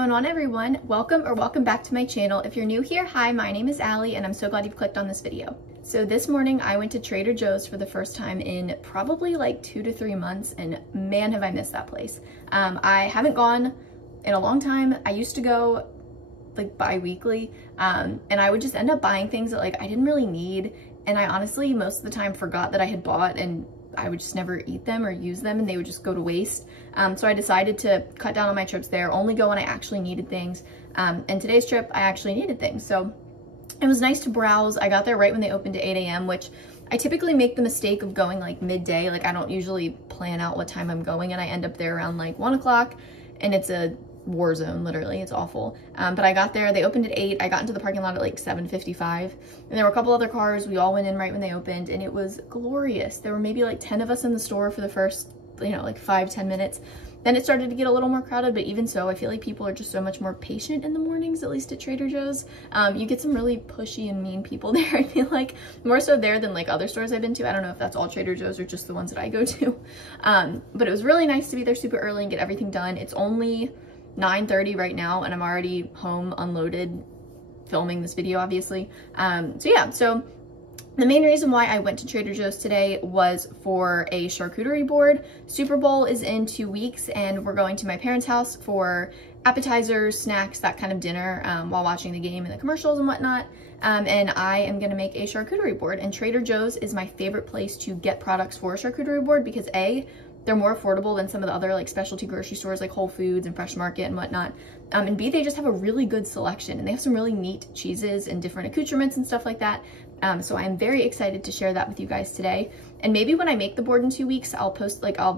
going on, everyone? Welcome back to my channel. If you're new here, hi, my name is Allie and I'm so glad you've clicked on this video. So this morning I went to Trader Joe's for the first time in probably like 2 to 3 months, and man have I missed that place. I haven't gone in a long time. I used to go like bi-weekly and I would just end up buying things that like I didn't really need, and I honestly most of the time forgot that I had bought, and I would just never eat them or use them and they would just go to waste. So I decided to cut down on my trips there, only go when I actually needed things. And today's trip, I actually needed things. So it was nice to browse. I got there right when they opened at 8 a.m., which I typically make the mistake of going like midday. Like I don't usually plan out what time I'm going, and I end up there around like 1 o'clock, and it's a war zone, literally. It's awful. But I got there, they opened at 8. I got into the parking lot at like 7:55, and there were a couple other cars. We all went in right when they opened, and it was glorious. There were maybe like 10 of us in the store for the first, like 5-10 minutes. Then it started to get a little more crowded, but even so, I feel like people are just so much more patient in the mornings, at least at Trader Joe's. You get some really pushy and mean people there, I feel like, more so there than like other stores I've been to. I don't know if that's all Trader Joe's or just the ones that I go to. But it was really nice to be there super early and get everything done. It's only 9:30 right now, and I'm already home unloaded filming this video, obviously. So the main reason why I went to Trader Joe's today was for a charcuterie board. Super Bowl is in 2 weeks, and we're going to my parents' house for appetizers, snacks, that kind of dinner while watching the game and the commercials and whatnot. And I am gonna make a charcuterie board, and Trader Joe's is my favorite place to get products for a charcuterie board because A, they're more affordable than some of the other like specialty grocery stores like Whole Foods and Fresh Market and whatnot. And B, they just have a really good selection, and they have some really neat cheeses and different accoutrements and stuff like that. So I'm very excited to share that with you guys today. And maybe when I make the board in 2 weeks, I'll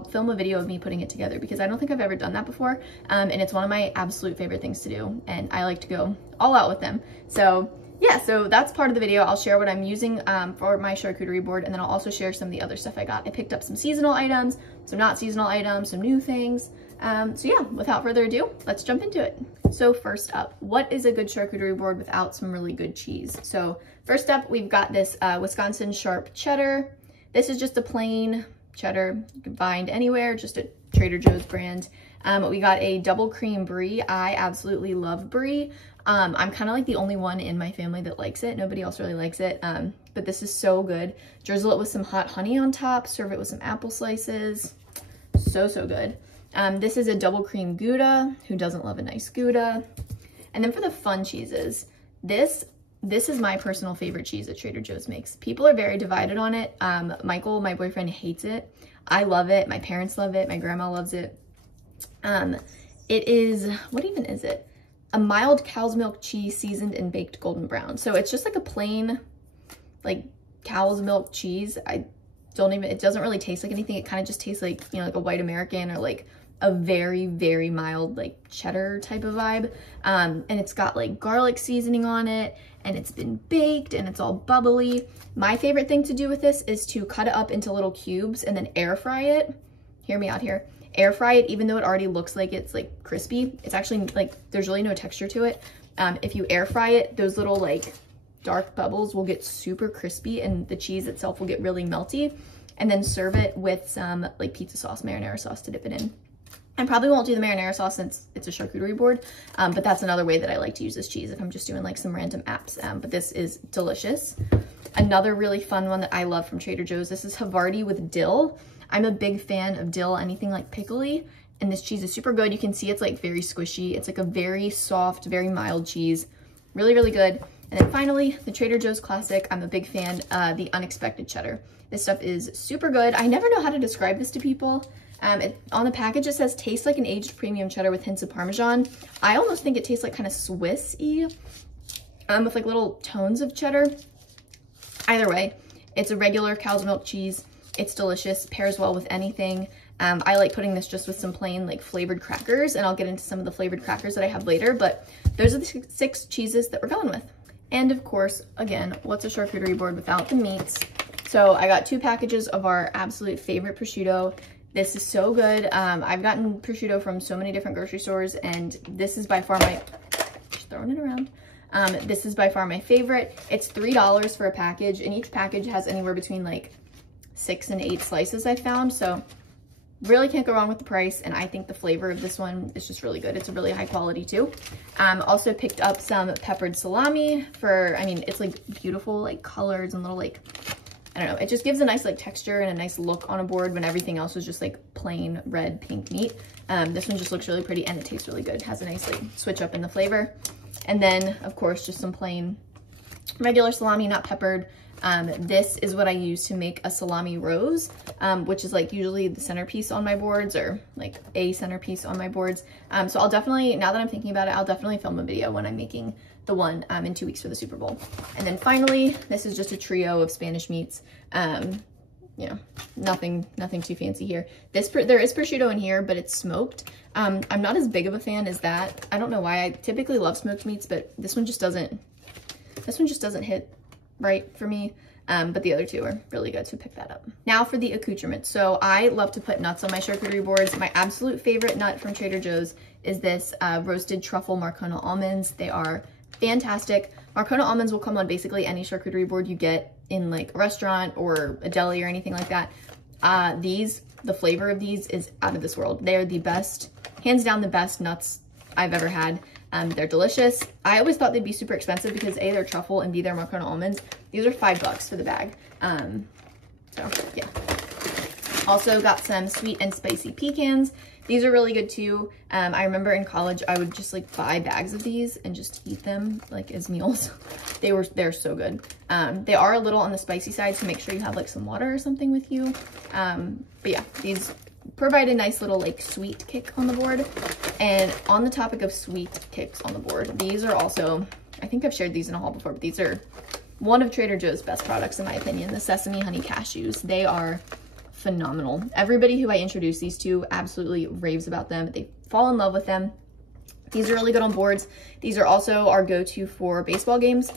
film a video of me putting it together, because I don't think I've ever done that before. And it's one of my absolute favorite things to do, and I like to go all out with them. So yeah, so that's part of the video. I'll share what I'm using for my charcuterie board, and then I'll also share some of the other stuff I got. I picked up some seasonal items, some not seasonal items, some new things. So yeah, without further ado, let's jump into it. So first up, what is a good charcuterie board without some really good cheese? So first up, we've got this Wisconsin Sharp cheddar. This is just a plain cheddar. You can find anywhere, just a Trader Joe's brand. We got a double cream brie. I absolutely love brie. I'm kind of like the only one in my family that likes it. Nobody else really likes it, but this is so good. Drizzle it with some hot honey on top, serve it with some apple slices. So good. This is a double cream Gouda. Who doesn't love a nice Gouda? And then for the fun cheeses, this is my personal favorite cheese that Trader Joe's makes. People are very divided on it. Michael, my boyfriend, hates it. I love it. My parents love it. My grandma loves it. It is, what even is it? A mild cow's milk cheese seasoned and baked golden brown. So it's just like a plain, like cow's milk cheese. It doesn't really taste like anything. It kind of just tastes like, like a white American or like a very, very mild like cheddar type of vibe. And it's got like garlic seasoning on it, and it's been baked and it's all bubbly. My favorite thing to do with this is to cut it up into little cubes and then air fry it. Hear me out here. Air fry it, even though it already looks like it's like crispy. It's actually like, there's really no texture to it. If you air fry it, those little like dark bubbles will get super crispy, and the cheese itself will get really melty. And then serve it with some like pizza sauce, marinara sauce to dip it in. I probably won't do the marinara sauce since it's a charcuterie board, but that's another way that I like to use this cheese if I'm just doing like some random apps. But this is delicious. Another really fun one that I love from Trader Joe's, this is Havarti with dill. I'm a big fan of dill, anything like pickly, and this cheese is super good. You can see it's like very squishy. It's like a very soft, very mild cheese. Really, really good. And then finally, the Trader Joe's classic, I'm a big fan, the unexpected cheddar. This stuff is super good. I never know how to describe this to people. On the package, it says, tastes like an aged premium cheddar with hints of Parmesan. I almost think it tastes like kind of Swiss-y, with like little tones of cheddar. Either way, it's a regular cow's milk cheese. It's delicious, pairs well with anything. I like putting this just with some plain like flavored crackers, and I'll get into some of the flavored crackers that I have later, but those are the 6 cheeses that we're going with. And of course, again, what's a charcuterie board without the meats? So I got 2 packages of our absolute favorite prosciutto. This is so good. I've gotten prosciutto from so many different grocery stores, and this is by far my, just throwing it around. This is by far my favorite. It's $3 for a package, and each package has anywhere between like 6 and 8 slices I found. So really can't go wrong with the price, and I think the flavor of this one is just really good. It's really high quality too. Also picked up some peppered salami for, I mean, it's like beautiful like colors and little like, I don't know, it just gives a nice like texture and a nice look on a board when everything else was just like plain red pink meat. This one just looks really pretty and it tastes really good. It has a nice like switch up in the flavor. And then of course just some plain regular salami, not peppered. This is what I use to make a salami rose, which is like usually the centerpiece on my boards, or like a centerpiece on my boards. So I'll definitely, now that I'm thinking about it, I'll definitely film a video when I'm making the one in 2 weeks for the Super Bowl. And then finally, this is just a trio of Spanish meats. You know, nothing too fancy here. There is prosciutto in here, but it's smoked. I'm not as big of a fan as that. I don't know why. I typically love smoked meats, but this one just doesn't hit right for me. But the other two are really good, so pick that up. Now for the accoutrements. So I love to put nuts on my charcuterie boards. My absolute favorite nut from Trader Joe's is this roasted truffle Marcona almonds. They are fantastic. Marcona almonds will come on basically any charcuterie board you get in like a restaurant or a deli or anything like that. The flavor of these is out of this world. They're the best, hands down the best nuts I've ever had. They're delicious. I always thought they'd be super expensive because A, they're truffle, and B, they're Marcona almonds. These are $5 for the bag. So yeah. Also got some sweet and spicy pecans. These are really good too. I remember in college, I would just like buy bags of these and just eat them like as meals. They're so good. They are a little on the spicy side, so make sure you have like some water or something with you. But yeah, these provide a nice little like sweet kick on the board. And on the topic of sweet kicks on the board, these are also, I think I've shared these in a haul before, but these are one of Trader Joe's best products in my opinion, the sesame honey cashews. They are phenomenal. Everybody who I introduce these to absolutely raves about them. They fall in love with them. These are really good on boards. These are also our go-to for baseball games.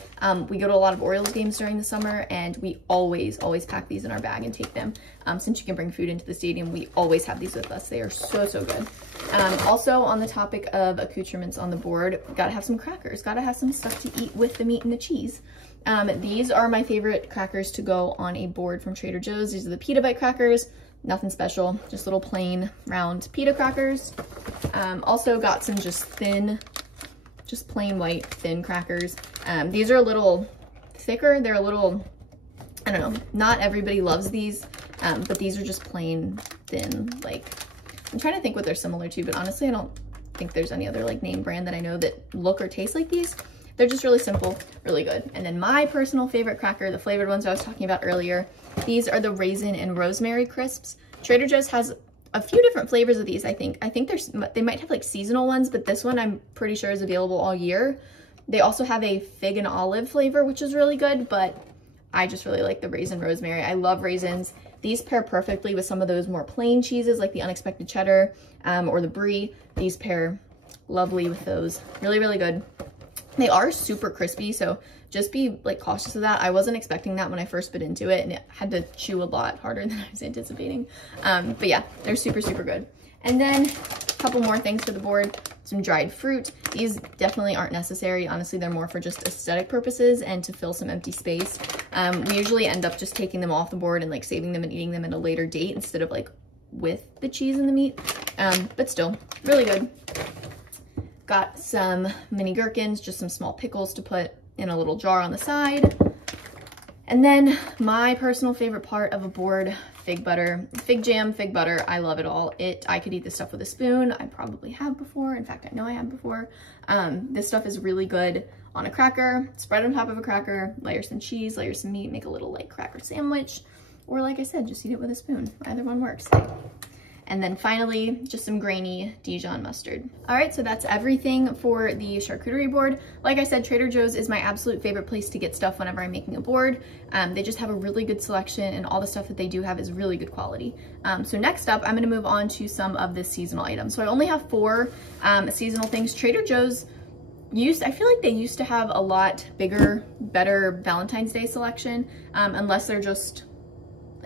We go to a lot of Orioles games during the summer, and we always pack these in our bag and take them. Since you can bring food into the stadium, we always have these with us. They are so good. Also on the topic of accoutrements on the board, gotta have some crackers. Gotta have some stuff to eat with the meat and the cheese. These are my favorite crackers to go on a board from Trader Joe's. These are the pita bite crackers. Nothing special, just little plain round pita crackers. Also got some just plain white thin crackers. These are a little thicker. They're a little, I don't know, not everybody loves these, but these are just plain thin. Like, I'm trying to think what they're similar to, but honestly, I don't think there's any other like name brand that I know that look or taste like these. They're just really simple, really good. And then my personal favorite cracker, the flavored ones I was talking about earlier, these are the raisin and rosemary crisps. Trader Joe's has a few different flavors of these, I think. They might have like seasonal ones, but this one I'm pretty sure is available all year. They also have a fig and olive flavor, which is really good, but I just really like the raisin rosemary. I love raisins. These pair perfectly with some of those more plain cheeses like the unexpected cheddar or the brie. These pair lovely with those. Really good. They are super crispy, so just be like cautious of that. I wasn't expecting that when I first bit into it, and it had to chew a lot harder than I was anticipating. But yeah, they're super good. And then a couple more things for the board. Some dried fruit. These definitely aren't necessary. Honestly, they're more for just aesthetic purposes and to fill some empty space. We usually end up just taking them off the board and like saving them and eating them at a later date instead of like with the cheese and the meat. But still, really good. Got some mini gherkins, just some small pickles to put in a little jar on the side. And then my personal favorite part of a board, fig butter, fig jam, fig butter. I love it all. I could eat this stuff with a spoon. I probably have before. In fact, I know I have before. This stuff is really good on a cracker, spread on top of a cracker, layer some cheese, layer some meat, make a little like cracker sandwich. Or like I said, just eat it with a spoon. Either one works. And then finally, just some grainy Dijon mustard. All right, so that's everything for the charcuterie board. Like I said, Trader Joe's is my absolute favorite place to get stuff whenever I'm making a board. They just have a really good selection, and all the stuff that they do have is really good quality. So next up, I'm gonna move on to some of the seasonal items. So I only have 4 seasonal things. Trader Joe's I feel like they used to have a lot bigger, better Valentine's Day selection, unless they're just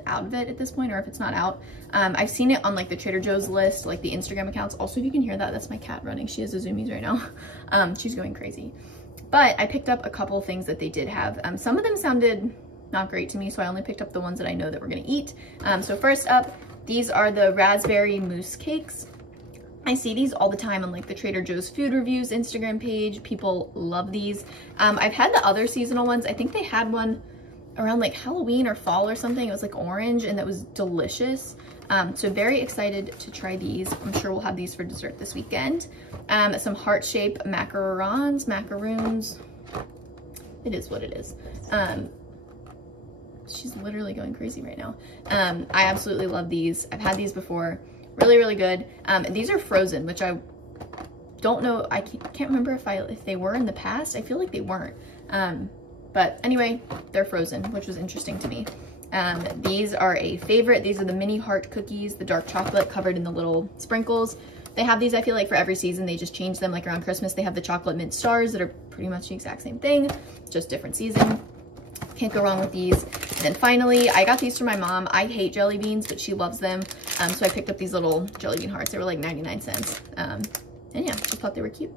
out of it at this point, or if it's not out. I've seen it on like the Trader Joe's list, like the Instagram accounts. Also, if you can hear that, that's my cat running. She has the zoomies right now. She's going crazy. But I picked up a couple things that they did have. Some of them sounded not great to me, so I only picked up the ones that I know that we're gonna eat. So first up, These are the raspberry mousse cakes. I see these all the time on like the Trader Joe's food reviews Instagram page. People love these. I've had the other seasonal ones. I think they had one around like Halloween or fall or something. It was like orange and that was delicious. So very excited to try these. I'm sure we'll have these for dessert this weekend. Some heart-shaped macaroons. It is what it is. She's literally going crazy right now. I absolutely love these. I've had these before. Really, really good. And these are frozen, which I don't know. I can't remember if they were in the past. I feel like they weren't. But anyway, they're frozen, which was interesting to me. These are a favorite. These are the mini heart cookies, the dark chocolate covered in the little sprinkles. They have these, I feel like, for every season. They just change them. Like around Christmas, they have the chocolate mint stars that are pretty much the exact same thing, just different season. Can't go wrong with these. And then finally, I got these for my mom. I hate jelly beans, but she loves them. So I picked up these little jelly bean hearts. They were like 99 cents. And yeah, I thought they were cute.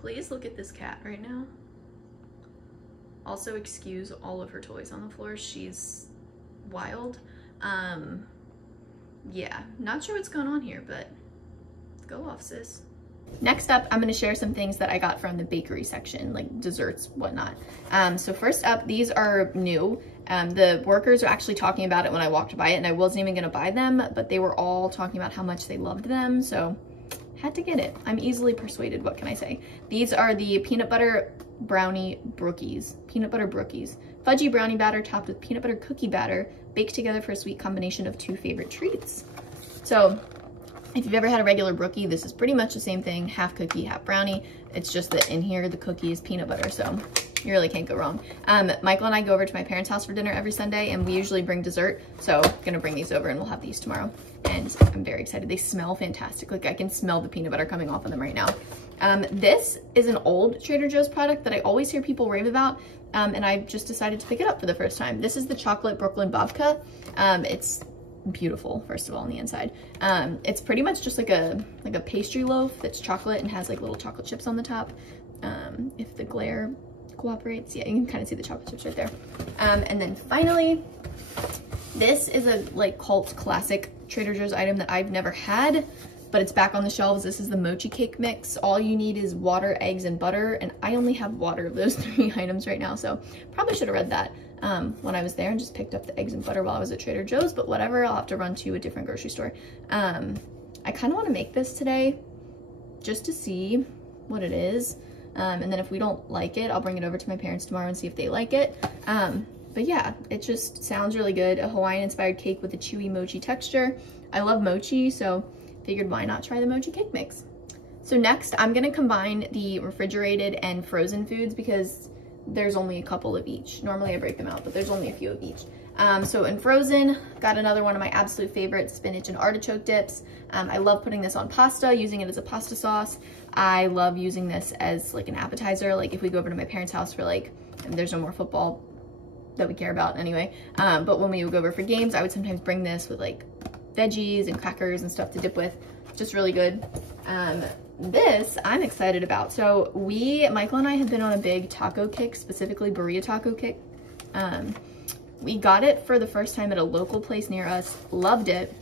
Please look at this cat right now. Also excuse all of her toys on the floor. She's wild. Yeah, not sure what's going on here, but go off, sis. Next up, I'm going to share some things that I got from the bakery section, like desserts, whatnot. So first up, these are new. The workers were actually talking about it when I walked by it, and I wasn't even going to buy them, but they were all talking about how much they loved them, so had to get it. I'm easily persuaded, what can I say? These are the peanut butter brownie brookies. Peanut butter brookies. Fudgy brownie batter topped with peanut butter cookie batter, baked together for a sweet combination of 2 favorite treats. So if you've ever had a regular brookie, this is pretty much the same thing, half cookie, half brownie. It's just that in here, the cookie is peanut butter, so you really can't go wrong. Michael and I go over to my parents' house for dinner every Sunday, and we usually bring dessert, so I'm gonna bring these over and we'll have these tomorrow. And I'm very excited. They smell fantastic. Like I can smell the peanut butter coming off of them right now. This is an old Trader Joe's product that I always hear people rave about, and I just decided to pick it up for the first time. This is the chocolate Brooklyn babka. It's beautiful, first of all, on the inside. It's pretty much just like a pastry loaf that's chocolate and has like little chocolate chips on the top. If the glare cooperates, yeah, you can kind of see the chocolate chips right there. And then finally, this is a like cult classic Trader Joe's item that I've never had, but it's back on the shelves. This is the mochi cake mix. All you need is water, eggs, and butter, and I only have water of those 3 items right now, so probably should have read that when I was there and just picked up the eggs and butter while I was at Trader Joe's, but whatever, I'll have to run to a different grocery store. I kind of want to make this today just to see what it is, and then if we don't like it, I'll bring it over to my parents tomorrow and see if they like it. But yeah, it just sounds really good. A Hawaiian-inspired cake with a chewy mochi texture. I love mochi, so figured why not try the mochi cake mix. So next, I'm gonna combine the refrigerated and frozen foods because there's only a couple of each. Normally I break them out, but there's only a few of each. So in frozen, got another one of my absolute favorites, spinach and artichoke dips. I love putting this on pasta, using it as a pasta sauce. I love using this as like an appetizer, like if we go over to my parents' house for like, and there's no more football that we care about anyway, but when we would go over for games, I would sometimes bring this with like veggies and crackers and stuff to dip with. Just really good. This I'm excited about. So Michael and I have been on a big taco kick, specifically burrito taco kick. We got it for the first time at a local place near us, loved it,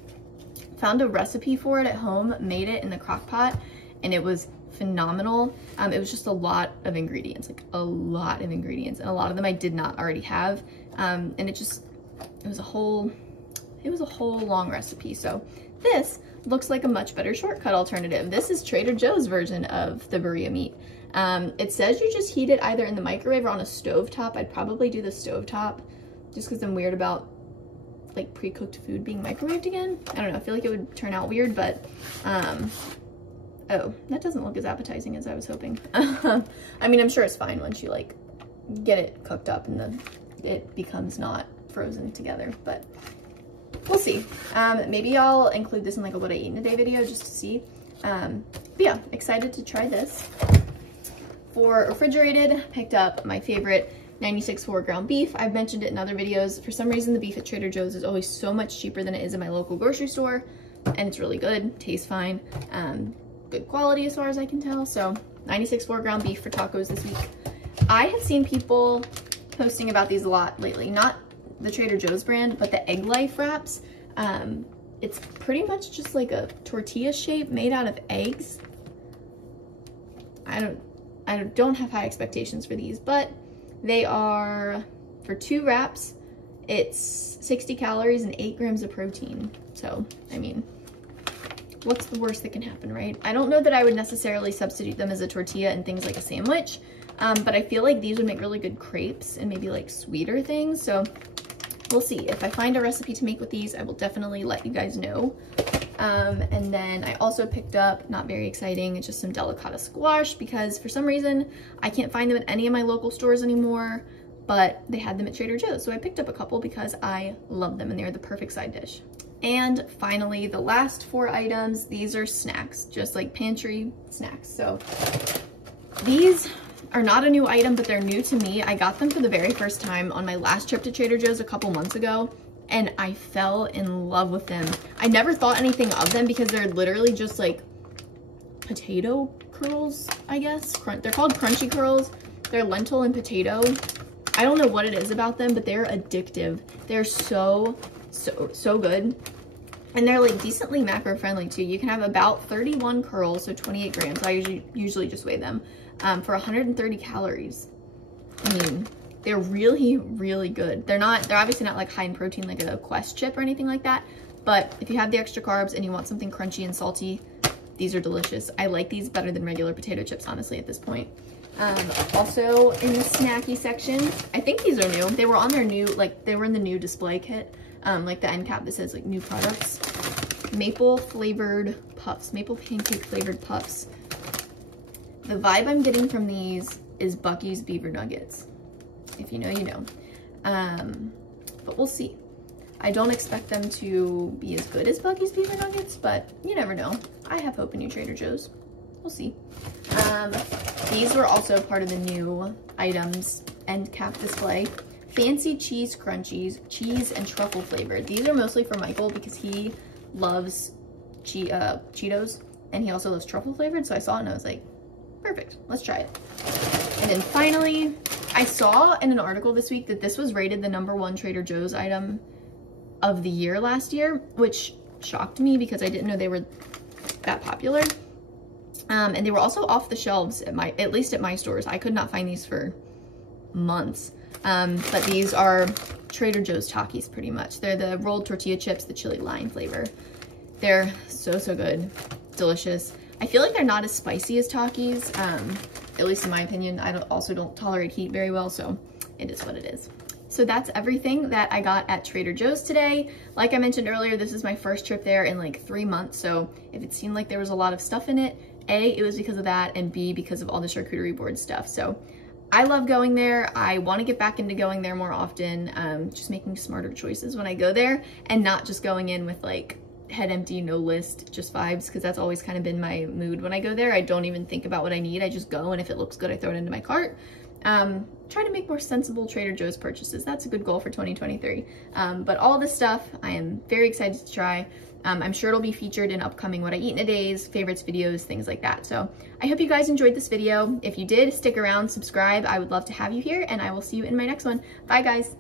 found a recipe for it at home, made it in the crock pot, and it was phenomenal. It was just a lot of ingredients, like a lot of ingredients, and a lot of them I did not already have. And it was a whole long recipe. So this looks like a much better shortcut alternative. This is Trader Joe's version of the burrito meat. It says you just heat it either in the microwave or on a stovetop. I'd probably do the stovetop just because I'm weird about like pre-cooked food being microwaved again. I don't know, I feel like it would turn out weird, but oh, that doesn't look as appetizing as I was hoping. I mean, I'm sure it's fine once you like get it cooked up and then it becomes not frozen together, but we'll see. Maybe I'll include this in like a what I eat in a day video just to see. But yeah, excited to try this. For refrigerated, picked up my favorite 96.4 ground beef. I've mentioned it in other videos. For some reason, the beef at Trader Joe's is always so much cheaper than it is in my local grocery store, and it's really good, tastes fine, good quality as far as I can tell. So 96.4 ground beef for tacos this week. I have seen people posting about these a lot lately, not the Trader Joe's brand, but the Egg Life wraps. It's pretty much just like a tortilla shape made out of eggs. I don't have high expectations for these, but they are, for 2 wraps, it's 60 calories and 8 grams of protein. So, I mean, what's the worst that can happen, right? I don't know that I would necessarily substitute them as a tortilla in things like a sandwich, but I feel like these would make really good crepes and maybe like sweeter things. So we'll see. If I find a recipe to make with these, I will definitely let you guys know. And then I also picked up, not very exciting, it's just some delicata squash, because for some reason I can't find them at any of my local stores anymore, but they had them at Trader Joe's. So I picked up a couple because I love them and they're the perfect side dish. And finally, the last 4 items, these are snacks, just like pantry snacks. So these are not a new item, but they're new to me. I got them for the very first time on my last trip to Trader Joe's a couple months ago, and I fell in love with them. I never thought anything of them because they're literally just like potato curls, I guess. They're called crunchy curls. They're lentil and potato. I don't know what it is about them, but they're addictive. They're so good. And they're like decently macro friendly too. You can have about 31 curls, so 28 grams. I usually just weigh them for 130 calories. I mean, they're really, really good. They're obviously not like high in protein like a Quest chip or anything like that, but if you have the extra carbs and you want something crunchy and salty, these are delicious. I like these better than regular potato chips, honestly, at this point. Also in the snacky section, I think these are new. They were on their new, like they were in the new display kit, like the end cap that says like new products. Maple flavored puffs, maple pancake flavored puffs. The vibe I'm getting from these is Buc-ee's beaver nuggets. If you know, you know. But we'll see. I don't expect them to be as good as Buc-ee's beaver nuggets, but you never know. I have hope in you, Trader Joe's. We'll see. These were also part of the new items end cap display. Fancy cheese crunchies, cheese and truffle flavored. These are mostly for Michael because he loves Cheetos, and he also loves truffle flavored. So I saw it and I was like, perfect, let's try it. And then finally, I saw in an article this week that this was rated the #1 Trader Joe's item of the year last year, which shocked me because I didn't know they were that popular. And they were also off the shelves at least at my stores. I could not find these for months. But these are Trader Joe's Takis pretty much. They're the rolled tortilla chips, the chili lime flavor. They're so good, delicious. I feel like they're not as spicy as Takis, at least in my opinion. I also don't tolerate heat very well, so it is what it is. So that's everything that I got at Trader Joe's today. Like I mentioned earlier, this is my first trip there in like 3 months, so if it seemed like there was a lot of stuff in it, A, it was because of that, and B, because of all the charcuterie board stuff. So I love going there. I want to get back into going there more often, just making smarter choices when I go there and not just going in with like head empty, no list, just vibes, because that's always kind of been my mood when I go there. I don't even think about what I need. I just go, and if it looks good, I throw it into my cart. Try to make more sensible Trader Joe's purchases. That's a good goal for 2023. But all this stuff, I am very excited to try. I'm sure it'll be featured in upcoming What I Eat in a Days, favorites videos, things like that. So I hope you guys enjoyed this video. If you did, stick around, subscribe. I would love to have you here, and I will see you in my next one. Bye, guys.